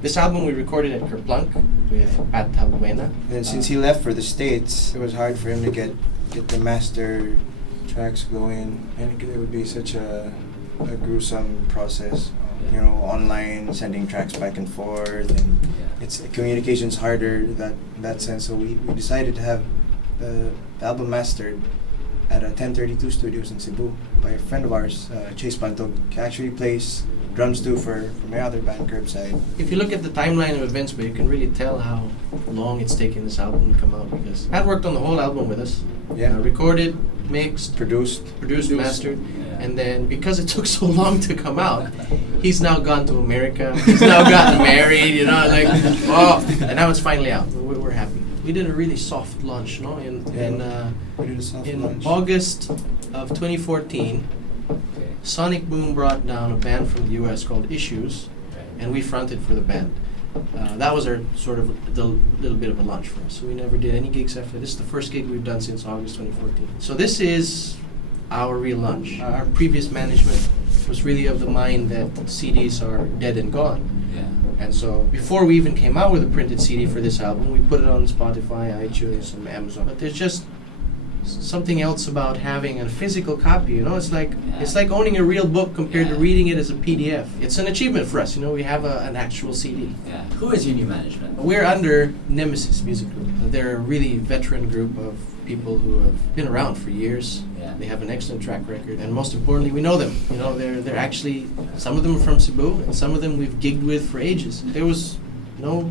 This album we recorded at Kerplunk with Pat Tabuena. And since he left for the States, it was hard for him to get the master tracks going, and it would be such a gruesome process. You know, online sending tracks back and forth, and it's communication's harder in that sense. So we decided to have the album mastered at 1032 Studios in Cebu by a friend of ours, Chase Pantog. He actually plays drums too for my other band, Curbside. If you look at the timeline of events, but you can really tell how long it's taken this album to come out, because Pat worked on the whole album with us. Yeah. Recorded, mixed, Produced. mastered, and then because it took so long to come out, he's now gone to America. He's now gotten married, you know, like, oh, and now it's finally out. We're happy. We did a really soft launch, no? We did a soft In launch. August of 2014, Sonic Boom brought down a band from the US called Issues, and we fronted for the band. That was our sort of the little bit of a launch for us. So we never did any gigs after. This is the first gig we've done since August 2014. So this is our real launch. Our previous management was really of the mind that CDs are dead and gone. And so before we even came out with a printed CD for this album, we put it on Spotify, iTunes, and Amazon. But there's just something else about having a physical copy, you know. It's like owning a real book compared to reading it as a PDF. It's an achievement for us, you know. We have an actual CD. Yeah. Who is your new management? We're under Nemesis Music Group. They're a really veteran group of people who have been around for years. Yeah. They have an excellent track record, and most importantly, we know them. You know, they're actually, some of them are from Cebu, and some of them we've gigged with for ages. There was no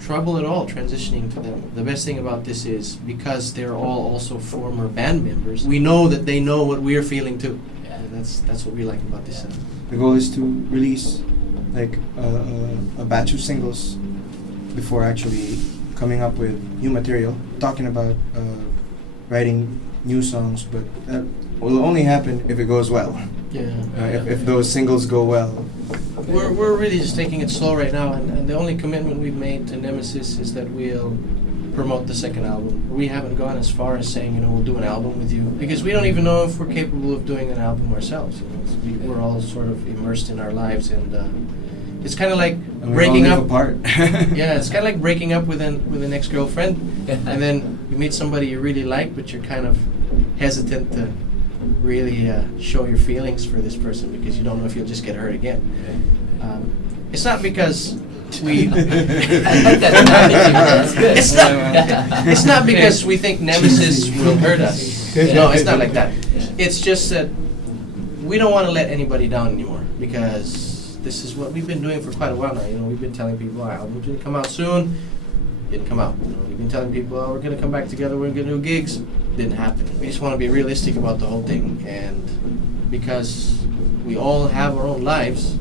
trouble at all transitioning to them. The best thing about this is because they're all also former band members, we know that they know what we're feeling too. Yeah. And that's what we like about this sound. The goal is to release like a batch of singles before actually coming up with new material. Talking about writing new songs, but that will only happen if it goes well. Yeah. If those singles go well. We're really just taking it slow right now, and the only commitment we've made to Nemesis is that we'll promote the second album. We haven't gone as far as saying, you know, we'll do an album with you, because we don't even know if we're capable of doing an album ourselves. You know, we're all sort of immersed in our lives, and it's kind of like breaking up. Apart. Yeah, it's kind of like breaking up with an ex-girlfriend, and then you meet somebody you really like, but you're kind of hesitant to really show your feelings for this person because you don't know if you'll just get hurt again. It's not because we. I like that analogy. That's good. It's not because we think Nemesis will hurt us. No, it's not like that. It's just that we don't want to let anybody down anymore, because this is what we've been doing for quite a while now. You know, we've been telling people our album's going to come out soon. Didn't come out. You know, we've been telling people, oh, we're going to come back together. We're going to do gigs. Didn't happen. We just want to be realistic about the whole thing, and because we all have our own lives,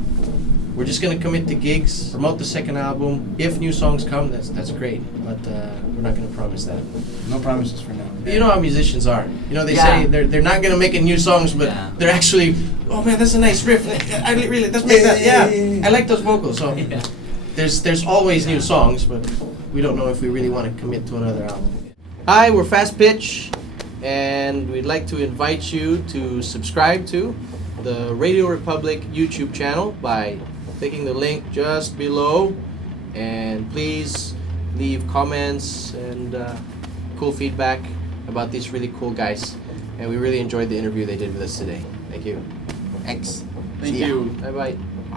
we're just going to commit to gigs, promote the second album. If new songs come, that's great, but we're not going to promise that. No promises for now. You know how musicians are. You know, they say they're not going to make any new songs, but they're actually, oh man, that's a nice riff. I really, let's make that. Yeah, I like those vocals. So there's always new songs, but we don't know if we really want to commit to another album. Hi, we're Faspitch, and we'd like to invite you to subscribe to the Radio Republic YouTube channel by clicking the link just below, and please leave comments and cool feedback about these really cool guys, and we really enjoyed the interview they did with us today. Thank you. Thanks. Thank you. Bye bye.